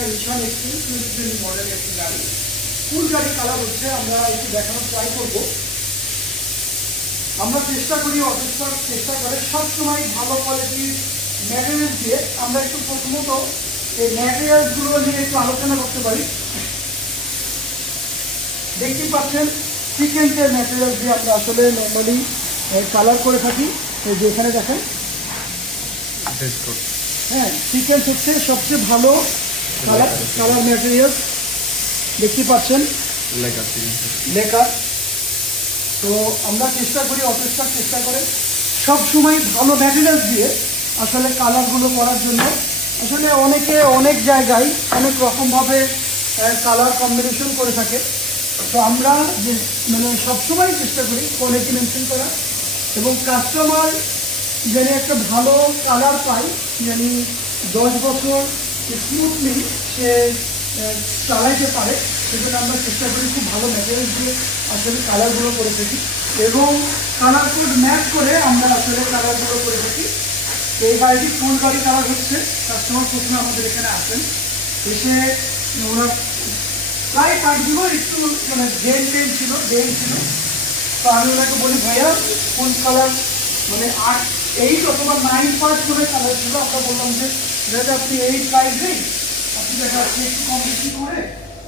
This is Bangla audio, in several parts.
একটা নিশান এক্সট্রিম 2020 মডেলের একটি গাড়ি। ফুল গাড়ি কালার হচ্ছে, আমরা একটু দেখানোর ট্রাই করব। আমরা চেষ্টা করি অফিসার চেষ্টা করে সবসময় ভালো কোয়ালিটির ম্যাটেরিয়াল দিয়ে আমরা একটু প্রথমত এই ম্যাটেরিয়ালসগুলো নিয়ে একটু আলোচনা করতে পারি। দেখতেই পাচ্ছেন সিকোয়েন্সের ম্যাটেরিয়াল দিয়ে আমরা আসলে নর্মালি কালার করে থাকি। এই যে এখানে দেখেন, হ্যাঁ সিকোয়েন্স হচ্ছে সবচেয়ে ভালো কালার ম্যাটেরিয়াল। দেখতে পাচ্ছেন লেখা। তো আমরা চেষ্টা করি, অফিসার চেষ্টা করে সবসময় ভালো ম্যাটেরিয়াল দিয়ে আসলে কালারগুলো করার জন্য। আসলে অনেকে অনেক জায়গায় অনেক রকমভাবে কালার কম্বিনেশন করে থাকে। তো আমরা যে মানে সবসময় চেষ্টা করি কোয়ালিটি মেনটেন করা এবং কাস্টমার যেন একটা ভালো কালার পায়, যেন 10 বছর স্মুথলি সে চালাইতে পারে। সেজন্য আমরা চেষ্টা করি খুব ভালো ম্যাটেরিয়াল দিয়ে আসলে কালারগুলো করে থাকি এবং কালার কোড ম্যাচ করে আমরা আসলে কালারগুলো করে থাকি। এই গাড়িটি ফুল গাড়ি কালার হচ্ছে। কাস্টমার প্রথমে আমাদের এখানে আসেন, এসে ওরা প্রায় কাঠগুলো একটু মানে ডেন ছিল। তো আমি ওনাকে বলি ভাইয়া ফুল কালার মানে 8 অথবা 9 করে কালার ছিল। আমরা বললাম যে যেটা আপনি এই প্রাইসেই আপনি দেখা যাচ্ছে একটু কম বেশি করে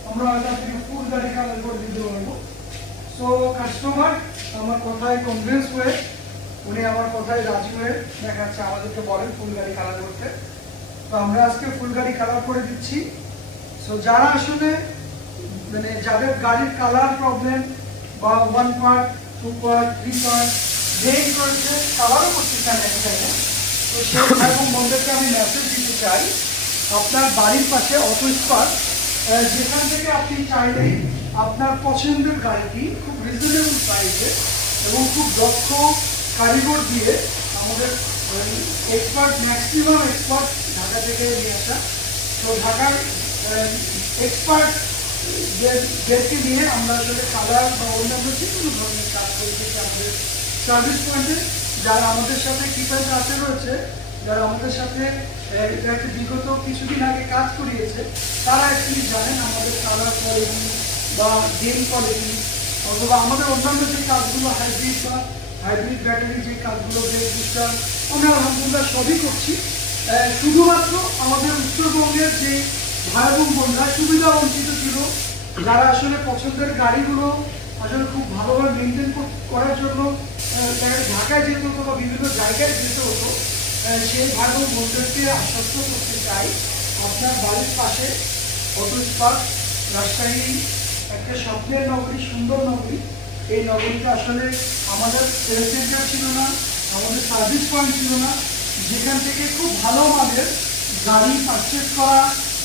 আমরা হয়তো আপনাকে ফুল গাড়ি কালার করে দিতে পারবো। সো কাস্টমার আমার কথায় কনভিন্স হয়ে, উনি আমার কথায় রাজি হয়ে দেখা যাচ্ছে আমাদেরকে বলেন ফুল গাড়ি কালার করতে। তো আমরা আজকে ফুল গাড়ি কালার করে দিচ্ছি। সো যারা আসলে মানে যাদের গাড়ির কালার প্রবলেম বা 1 পার্ট 2 পার্ট 3 পার্ট ডেট করেছে, কালারও করতে চান এক জায়গায়, তো সেই এবং বন্ধুদেরকে আমি মেসেজ দিতে চাই, আপনার বাড়ির পাশে অটো স্পার্ক, যেখান থেকে আপনি চাইলে আপনার পছন্দের গাড়িটি খুব রিজনেবল প্রাইসে এবং খুব দক্ষ কারিগর দিয়ে আমাদের এক্সপার্ট, ম্যাক্সিমাম এক্সপার্ট ঢাকা থেকে নিয়ে আসা। তো ঢাকার এক্সপার্ট দেরকে নিয়ে আমরা আসলে কালার বা অন্যান্য যে কোনো ধরনের কাজ করে থাকি আমাদের সার্ভিস পয়েন্টে। যারা আমাদের সাথে কৃতজ্ঞ আছে রয়েছে, যারা আমাদের সাথে বিগত কিছুদিন আগে কাজ করিয়েছে, তারা অ্যাকচুয়ালি জানেন আমাদের কালার কোয়ালিটি বা গেম কোয়ালিটি অথবা আমাদের অন্যান্য যে কাজগুলো হাইব্রিড ব্যাটারি যে কাজগুলো বুস্টার আমরা আলহামদুলিল্লাহ সবই করছি। শুধুমাত্র আমাদের উত্তরবঙ্গের যে ভাই এবং বোনরা সুবিধা বঞ্চিত ছিল, যারা আসলে পছন্দের গাড়িগুলো আসলে খুব ভালোভাবে মেনটেন করার জন্য ঢাকায় যেতে হতো বা বিভিন্ন জায়গায় যেতে হতো, সেই ভাই এবং বোনদেরকে আশ্বস্ত করতে চাই আপনার বাড়ির পাশে অটো স্পার্ক রাজশাহী একটা স্বপ্নের নগরী, সুন্দর নগরী। এই নগরীতে আসলে আমাদের সেল সেন্টার ছিল না, আমাদের সার্ভিস পয়েন্ট ছিল না, যেখান থেকে খুব ভালো মানের গাড়ি পারচেস করা,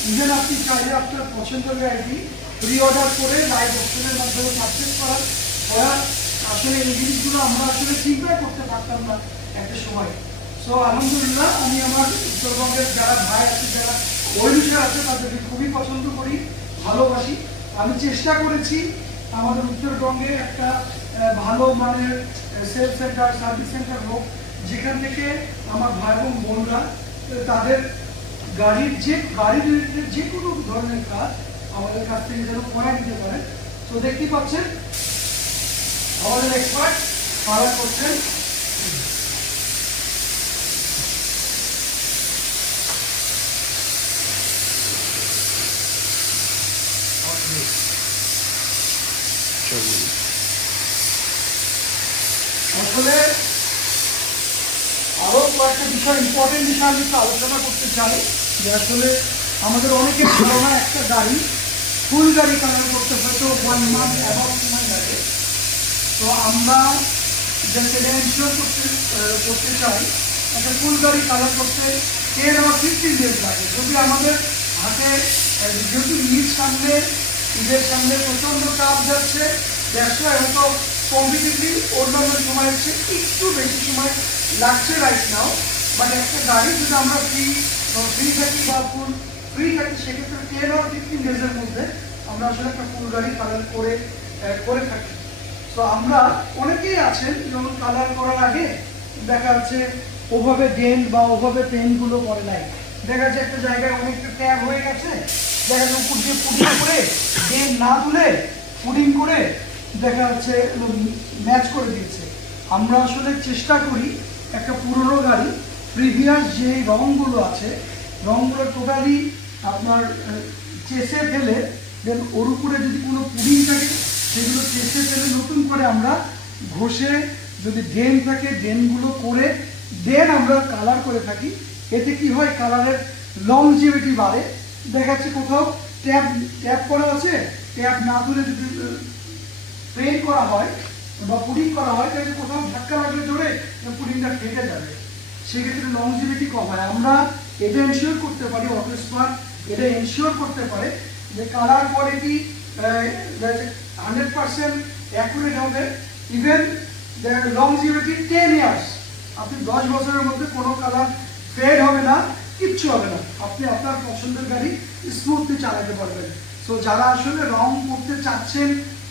ইভেন আপনি চাইলে আপনার পছন্দের গাড়িটি প্রি অর্ডার করে লাইভ অপশনের মাধ্যমে পারচেস করার আসলে এই জিনিসগুলো আমরা আসলে চিন্তাই করতে পারতাম না একটা সময়। সো আলহামদুলিল্লাহ আমি আমার উত্তরবঙ্গের যারা ভাই আছে, যারা ওই বিষয় আছে, তাদেরকে খুবই পছন্দ করি, ভালোবাসি। আমি চেষ্টা করেছি আমাদের উত্তরবঙ্গে একটা ভালো মানের সেল সেন্টার, সার্ভিস সেন্টার হোক, যেখান থেকে আমার ভাই এবং বোনরা তাদের গাড়ির রিলেটেড যে কোনো ধরনের কাজ আমাদের কাছ থেকে যেন করা নিতে পারে। তো দেখতেই পাচ্ছেন আমাদের এক্সপার্ট কালার করছেন। আসলে আরো কয়েকটা বিষয়, ইম্পর্টেন্ট বিষয় আমি একটু আলোচনা করতে চাই যে আসলে আমাদের অনেকের ধারণা একটা গাড়ি ফুল গাড়ি কালার করতে হয়তো 1 মান্থ অ্যাবাউট সময় লাগে। তো আমরা যেটা ইনশিওর করতে চাই, একটা ফুল গাড়ি কালার করতে 10 or 15 ডেজ লাগে। যদি আমাদের হাতে যেহেতু ঈদের সামনে প্রচণ্ড চাপ যাচ্ছে, ব্যবসায় হয়তো কম্পিটিভলি অন্যান্য সময়ের চেয়ে একটু বেশি সময় লাগছে রাইট নাও, মানে একটা গাড়ি যদি আমরা ফ্রি থাকি বা ফুল ফ্রি থাকি, সেক্ষেত্রে 10 or 15 ডেজের মধ্যে আমরা আসলে একটা ফুল গাড়ি কালার করে থাকি। তো আমরা অনেকেই আছেন যেমন কালার করার আগে দেখা যাচ্ছে ওভাবে ডেন্ট বা ওভাবে পেন্টগুলো করে নাই, দেখা যাচ্ছে একটা জায়গায় অনেকটা ট্যাগ হয়ে গেছে, দেখা যাচ্ছে উপর দিয়ে পুডিং করে তেল না তুলে পুডিং করে দেখা যাচ্ছে ম্যাচ করে দিয়েছে। আমরা আসলে চেষ্টা করি একটা পুরনো গাড়ি প্রিভিয়াস যে রঙগুলো আছে রঙগুলো টোটালি আপনার চেষে ফেলে দেন ওর উপরে যদি কোনো পুডিং থাকে সেগুলো চেষে ফেলে নতুন করে আমরা ঘষে যদি ড্রেন থাকে ড্রেনগুলো করে দেন আমরা কালার করে থাকি। এতে কি হয় কালারের লংজিভিটি বাড়ে। দেখা যাচ্ছে কোথাও ট্যাপ ট্যাপ করা আছে, ট্যাপ না তুলে যদি পেইন্ট করা হয় বা পুডিং করা হয় তাহলে কোথাও ধাক্কা লাগলে জোরে পুডিংটা ফেটে যাবে, সেক্ষেত্রে লংজিভিটি কম হয়। আমরা এটা এনশিওর করতে পারি, অটো স্পার্ক এটা এনশিওর করতে পারে যে কালার কোয়ালিটি 100% অ্যাকুরেট হবে। ইভেন লংজিভিটি 10 ইয়ার্স, আপনি 10 বছরের মধ্যে কোনো কালার ফেড হবে না, কিচ্ছু হবে না, আপনি আপনার পছন্দের গাড়ি স্মুথলি চালাতে পারবেন। সো যারা আসলে রং করতে চাচ্ছেন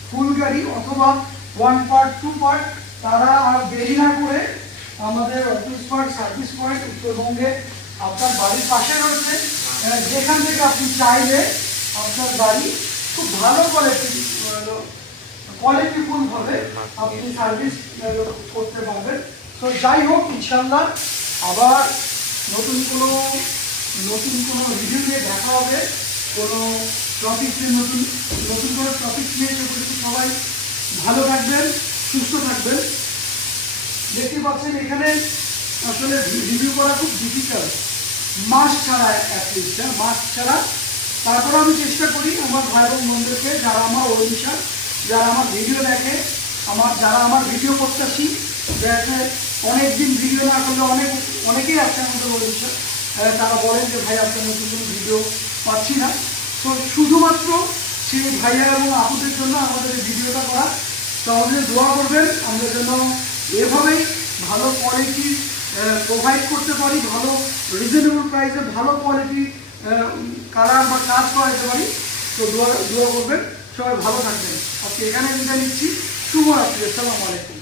ফুল গাড়ি অথবা 1 পার্ট 2 পার্ট, তারা আর দেরি না করে আমাদের অটো স্পার্ক সার্ভিস পয়েন্ট উত্তরবঙ্গে আপনার বাড়ির পাশে রয়েছে, যেখান থেকে আপনি চাইলে আপনার গাড়ি খুব ভালো কোয়ালিটিফুলভাবে আপনি সার্ভিস করতে পারবেন। তো যাই হোক, ইনশাল্লাহ আবার নতুন কোনো ভিডিও নিয়ে দেখা হবে, কোনো টপিক নিয়ে নতুন কোনো টপিক নিয়ে। সবাই ভালো থাকবেন, সুস্থ থাকবেন। দেখতে পাচ্ছেন এখানে আসলে রিভিউ করা খুব ডিফিকাল্ট, মাস্ক ছাড়া অ্যাটলিস্ট, মাস্ক ছাড়া। তারপরে আমি চেষ্টা করি আমার ভাই বোন বন্ধুদেরকে, যারা আমার অনুসার, যারা আমার ভিডিও দেখে, যারা আমার ভিডিও প্রত্যাশী, দেখে অনেকদিন ভিডিও না করলে অনেকেই আছে আমাদের অনুসার, তারা বলেন যে ভাই আপনার নতুন কোনো ভিডিও পাচ্ছি না। তো শুধুমাত্র সেই ভাইয়া এবং আপুদের জন্য আমাদের এই ভিডিওটা করা। তো আমাদের দোয়া করবেন আমরা যেন এভাবেই ভালো কোয়ালিটি প্রোভাইড করতে পারি, ভালো রিজনেবল প্রাইসে ভালো কোয়ালিটি কালার বা কাজ করাতে পারি। তো দোয়া করবেন, সবাই ভালো থাকবেন। আজকে এখানে বিদায় নিচ্ছি। শুভরাত্রি, আসসালামু আলাইকুম।